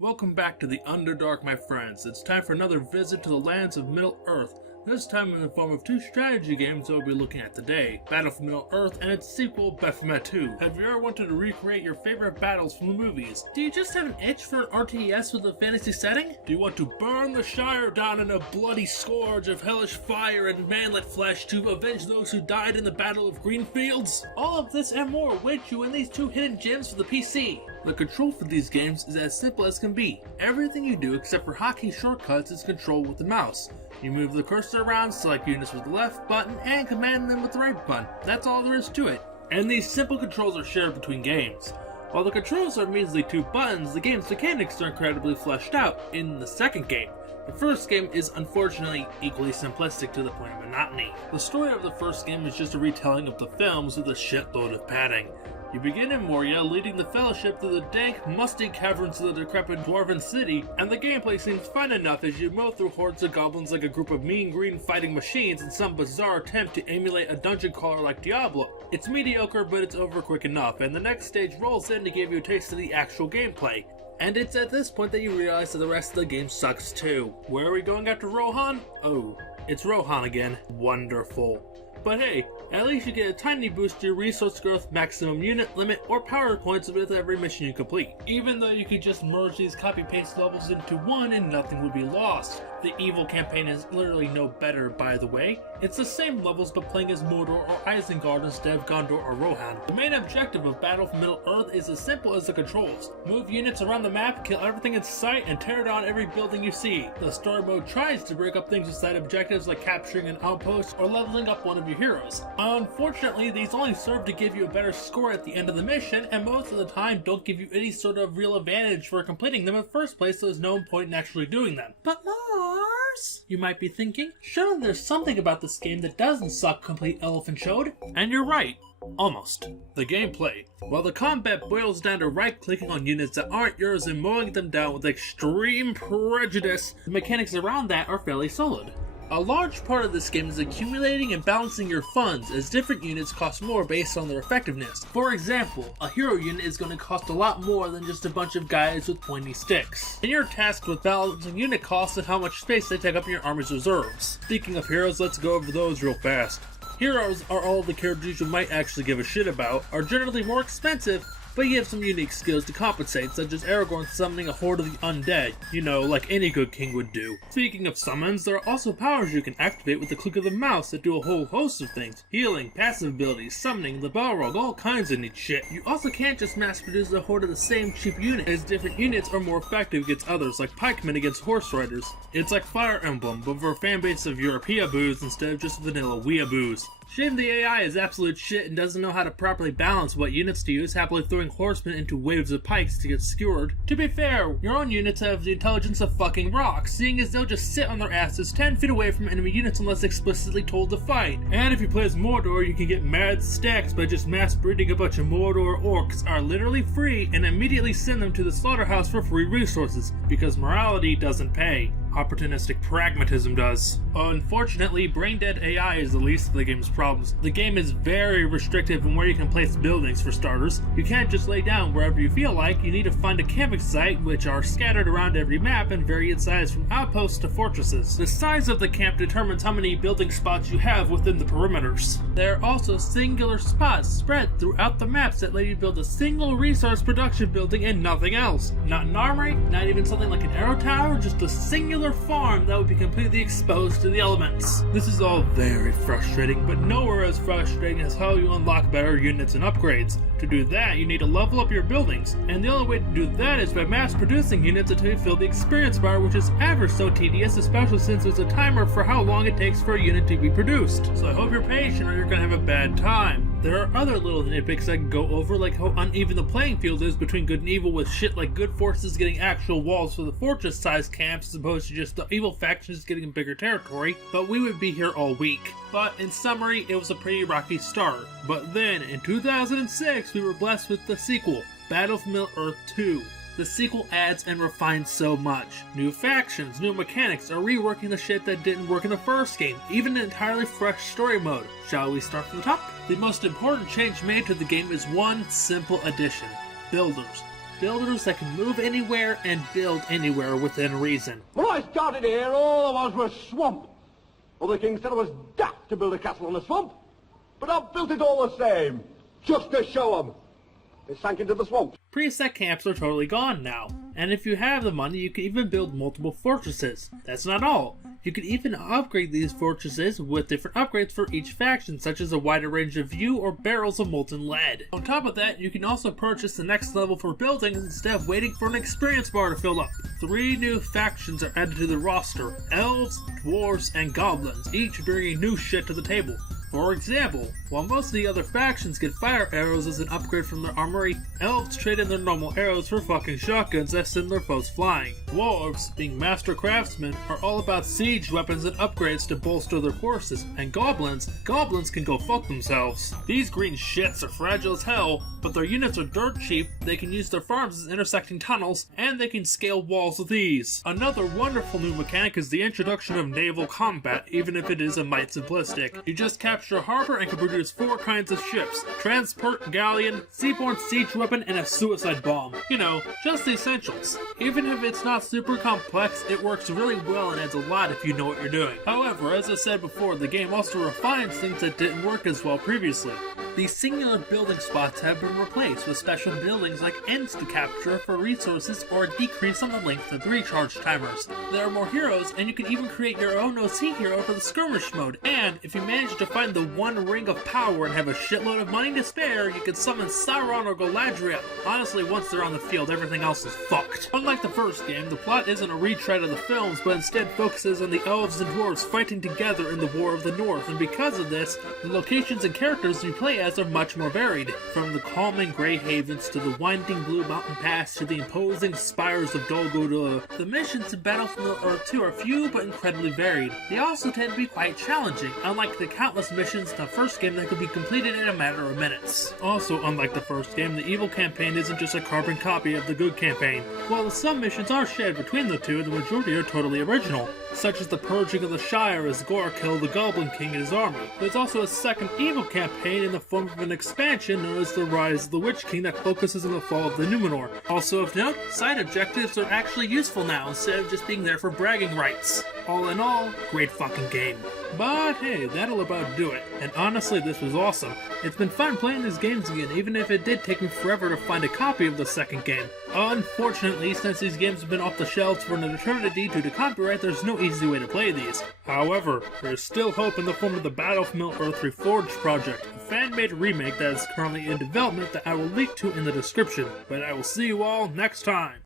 Welcome back to the Underdark, my friends. It's time for another visit to the lands of Middle-earth, this time in the form of two strategy games we'll be looking at today, Battle for Middle-earth and its sequel, Baphomet 2. Have you ever wanted to recreate your favorite battles from the movies? Do you just have an itch for an RTS with a fantasy setting? Do you want to burn the Shire down in a bloody scourge of hellish fire and manlet flesh to avenge those who died in the Battle of Greenfields? All of this and more await you in these two hidden gems for the PC. The control for these games is as simple as can be. Everything you do except for hotkey shortcuts is controlled with the mouse. You move the cursor around, select units with the left button, and command them with the right button. That's all there is to it. And these simple controls are shared between games. While the controls are measly two buttons, the game's mechanics are incredibly fleshed out in the second game. The first game is unfortunately equally simplistic to the point of monotony. The story of the first game is just a retelling of the films with a shitload of padding. You begin in Moria, leading the Fellowship through the dank, musty caverns of the decrepit dwarven city, and the gameplay seems fun enough as you mow through hordes of goblins like a group of mean green fighting machines in some bizarre attempt to emulate a dungeon crawler like Diablo. It's mediocre, but it's over quick enough, and the next stage rolls in to give you a taste of the actual gameplay. And it's at this point that you realize that the rest of the game sucks too. Where are we going after Rohan? Oh, it's Rohan again. Wonderful. But hey, at least you get a tiny boost to your resource growth, maximum unit limit, or power points with every mission you complete. Even though you could just merge these copy-paste levels into one and nothing would be lost. The evil campaign is literally no better, by the way. It's the same levels but playing as Mordor or Isengard instead of Gondor or Rohan. The main objective of Battle for Middle-earth is as simple as the controls. Move units around the map, kill everything in sight, and tear down every building you see. The story mode tries to break up things with side objectives like capturing an outpost or leveling up one of your heroes. Unfortunately, these only serve to give you a better score at the end of the mission, and most of the time don't give you any sort of real advantage for completing them in the first place, so there's no point in actually doing them. But Lars, you might be thinking, surely there's something about this game that doesn't suck complete elephant showed? And you're right. Almost. The gameplay. While the combat boils down to right-clicking on units that aren't yours and mowing them down with extreme prejudice, the mechanics around that are fairly solid. A large part of this game is accumulating and balancing your funds, as different units cost more based on their effectiveness. For example, a hero unit is going to cost a lot more than just a bunch of guys with pointy sticks. And you're tasked with balancing unit costs and how much space they take up in your army's reserves. Speaking of heroes, let's go over those real fast. Heroes are all the characters you might actually give a shit about, are generally more expensive, but you have some unique skills to compensate, such as Aragorn summoning a horde of the undead, you know, like any good king would do. Speaking of summons, there are also powers you can activate with the click of the mouse that do a whole host of things. Healing, passive abilities, summoning, the Balrog, all kinds of neat shit. You also can't just mass produce a horde of the same cheap unit, as different units are more effective against others, like pikemen against horse riders. It's like Fire Emblem, but for a fanbase of Europeaboos instead of just vanilla weeaboos. Shame the AI is absolute shit and doesn't know how to properly balance what units to use, happily throwing horsemen into waves of pikes to get skewered. To be fair, your own units have the intelligence of fucking rocks, seeing as they'll just sit on their asses 10 feet away from enemy units unless explicitly told to fight. And if you play as Mordor, you can get mad stacks by just mass breeding a bunch of Mordor orcs are literally free and immediately send them to the slaughterhouse for free resources, because morality doesn't pay. Opportunistic pragmatism does. Unfortunately, brain-dead AI is the least of the game's problems. The game is very restrictive in where you can place buildings, for starters. You can't just lay down wherever you feel like. You need to find a camping site, which are scattered around every map and vary in size from outposts to fortresses. The size of the camp determines how many building spots you have within the perimeters. There are also singular spots spread throughout the maps that let you build a single resource production building and nothing else. Not an armory, not even something like an arrow tower, just a singular farm that would be completely exposed to the elements. This is all very frustrating, but nowhere as frustrating as how you unlock better units and upgrades. To do that, you need to level up your buildings, and the only way to do that is by mass producing units until you fill the experience bar, which is ever so tedious, especially since there's a timer for how long it takes for a unit to be produced. So I hope you're patient or you're gonna have a bad time. There are other little nitpicks I can go over, like how uneven the playing field is between good and evil, with shit like good forces getting actual walls for the fortress-sized camps as opposed to just the evil factions getting a bigger territory, but we would be here all week. But in summary, it was a pretty rocky start. But then, in 2006, we were blessed with the sequel, Battle for Middle-earth 2. The sequel adds and refines so much. New factions, new mechanics, are reworking the shit that didn't work in the first game, even an entirely fresh story mode. Shall we start from the top? The most important change made to the game is one simple addition: builders. builders that can move anywhere and build anywhere within reason. When I started here, all I was swamp. Other kings said I was daft to build a castle on a swamp. But I've built it all the same, just to show them. They sank into the swamp. Preset camps are totally gone now, and if you have the money, you can even build multiple fortresses. That's not all. You can even upgrade these fortresses with different upgrades for each faction, such as a wider range of view or barrels of molten lead. On top of that, you can also purchase the next level for buildings instead of waiting for an experience bar to fill up. 3 new factions are added to the roster: elves, dwarves, and goblins, each bringing new shit to the table. For example, while most of the other factions get fire arrows as an upgrade from their armory, elves trade in their normal arrows for fucking shotguns that send their foes flying. Dwarves, being master craftsmen, are all about siege weapons and upgrades to bolster their forces, and goblins can go fuck themselves. These green shits are fragile as hell, but their units are dirt cheap, they can use their farms as intersecting tunnels, and they can scale walls with ease. Another wonderful new mechanic is the introduction of naval combat, even if it is a mite simplistic. You just capture a harbor and can produce 4 kinds of ships: transport, galleon, seaborne siege weapon, and a suicide bomb. You know, just the essentials. Even if it's not super complex, it works really well and adds a lot if you know what you're doing. However, as I said before, the game also refines things that didn't work as well previously. These singular building spots have been replaced with special buildings like ends to capture for resources or a decrease on the length of recharge timers. There are more heroes, and you can even create your own OC hero for the skirmish mode, and if you manage to find the one ring of power and have a shitload of money to spare, you can summon Sauron or Galadriel. Honestly, once they're on the field, everything else is fucked. Unlike the first game, the plot isn't a retread of the films, but instead focuses on the elves and dwarves fighting together in the War of the North, and because of this, the locations and characters you play as are much more varied. From the calming Grey Havens to the winding Blue Mountain Pass to the imposing spires of Dol Guldur, the missions in Battlefield Earth 2 are few but incredibly varied. They also tend to be quite challenging, unlike the countless missions in the first game that could be completed in a matter of minutes. Also, unlike the first game, the evil campaign isn't just a carbon copy of the good campaign. While some missions are shared between the two, the majority are totally original, such as the purging of the Shire as Gore killed the Goblin King and his army. There's also a second evil campaign in the form of an expansion known as the Rise of the Witch King that focuses on the fall of the Numenor. Also of note, side objectives are actually useful now instead of just being there for bragging rights. All in all, great fucking game. But hey, that'll about do it. And honestly, this was awesome. It's been fun playing these games again, even if it did take me forever to find a copy of the second game. Unfortunately, since these games have been off the shelves for an eternity due to copyright, there's no easy way to play these. However, there's still hope in the form of the Battlefield Earth Reforged project, a fan-made remake that is currently in development that I will link to in the description. But I will see you all next time.